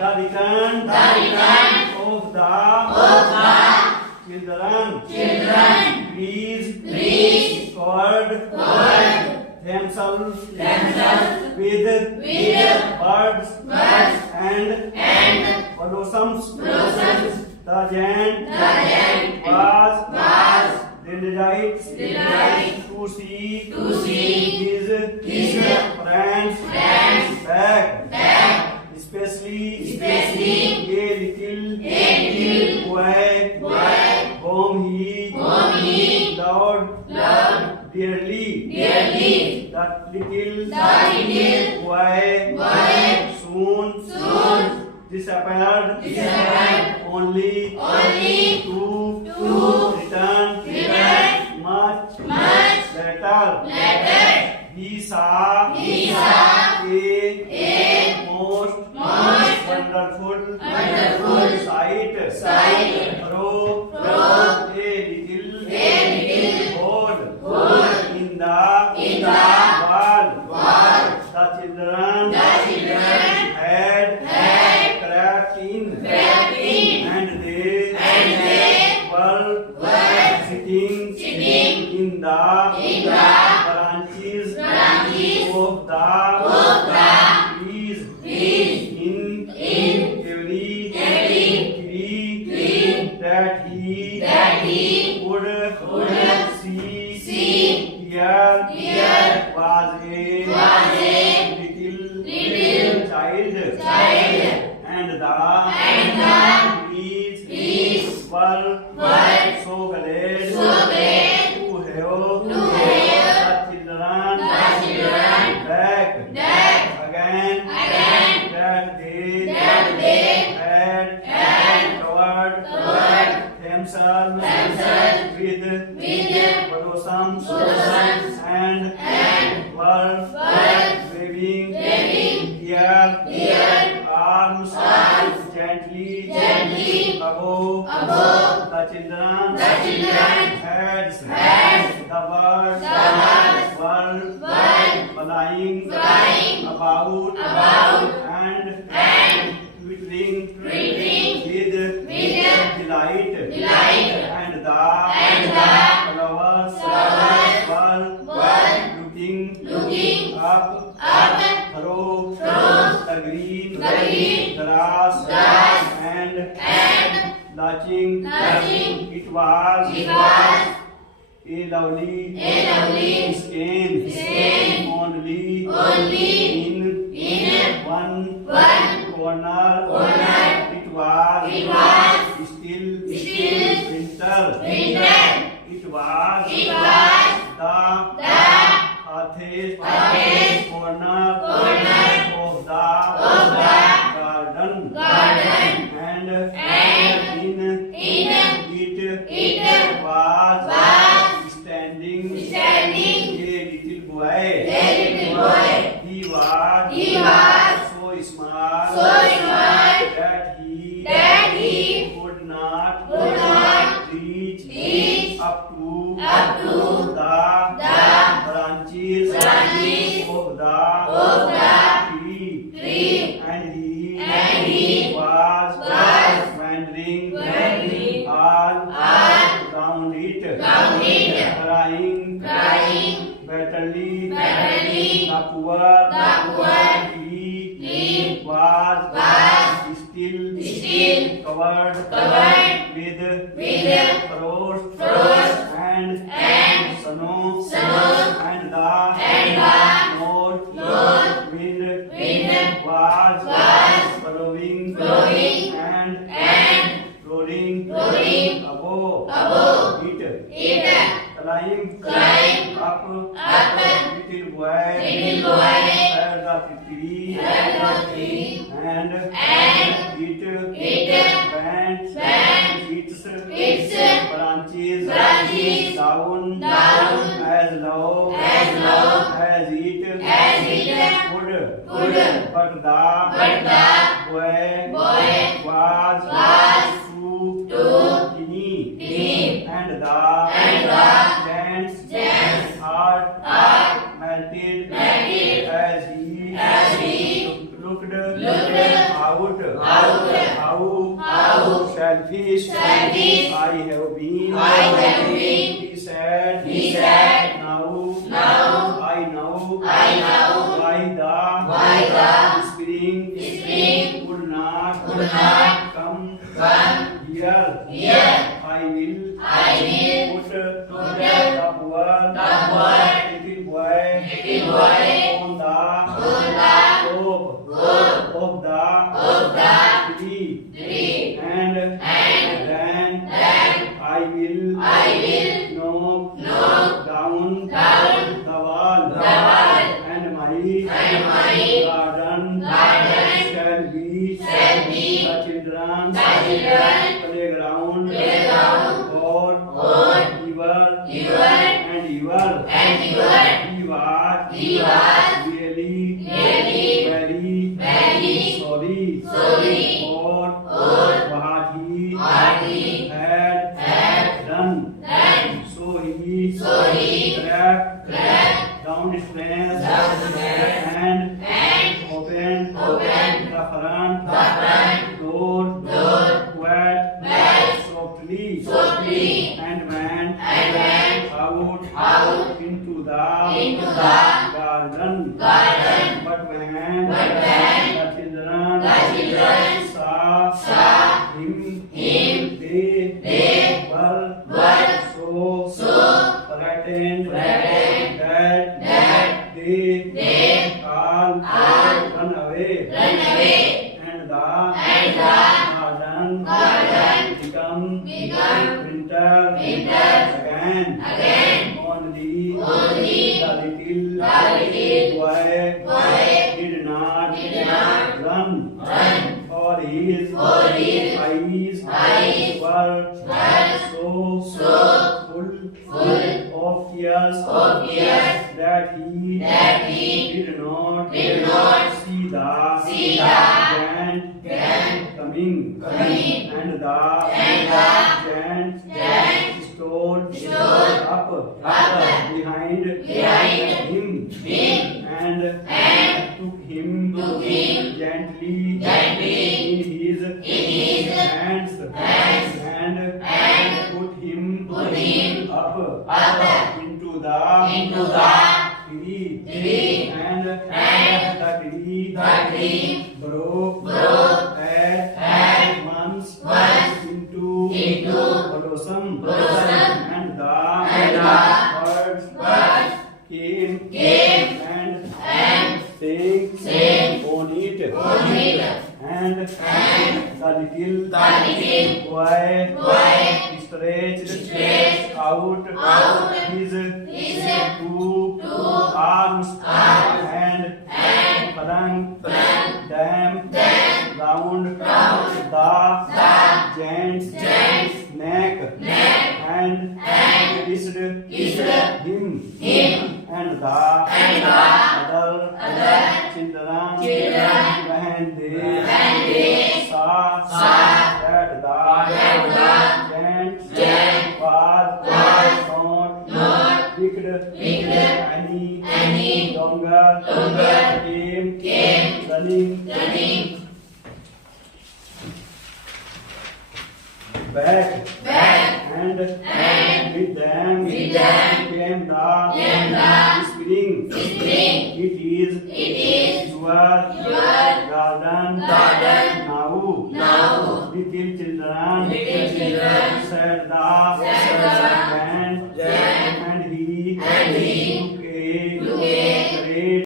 The return of the children please covered themselves with birds and blossoms. The giant was delighted to see his friends back, especially a little boy whom he loved dearly. That little boy soon disappeared, only to return much later. He saw a most wonderful sight. Through a little hole in the wall, the children had crept in, and they were sitting in the branches of the trees in every tree that he could see. Here was a little child, and the trees were so glad to have the children back again, that they had covered themselves with blossoms and were waving their arms gently above the children's heads. The birds were flying about and twittering with delight, and the flowers were looking up through the green grass and watching. It was a lovely stain, only in one corner. It was still winter. It was the farthest corner of the garden, and in it was standing a little boy. He was so small that he could not reach up to the branches of the tree, and he was wandering all around it, crying bitterly. The poor tree was still covered with frost and snow, and the north wind was blowing and roaring above it. Climb up, little boy, heard the tree, and it bent its branches down as low as it could. But the boy was too tiny, and the giant's heart melted as he looked Out. How. Shellfish. Shellfish. I have been. I have been. He said. Now. I know. Why the spring would not come here. I will put the poor little boy on the top of the tree, and then I will knock down the wall, and my garden shall be the children's playground for your and your. He was really very sorry for what he had done. So he crept downstairs and opened the front door quite softly and went out into the garden. But when the children saw him, they were so frightened that they all run away. And the garden become winter again. Only the little boy did not run, for his eyes were so full of tears that he did not see the giant coming. And the giant stood up behind him and took him gently in his hands and put him up into the tree, and the tree broke at once into blossom, and the birds came and sang on it, and the little boy stretched out his two arms and flung them round the giant's neck and kissed him. And the other children, when they saw that the giant was not wicked any longer, came running back, and with them came the spring. It is your garden now. Little children, said the giant, and he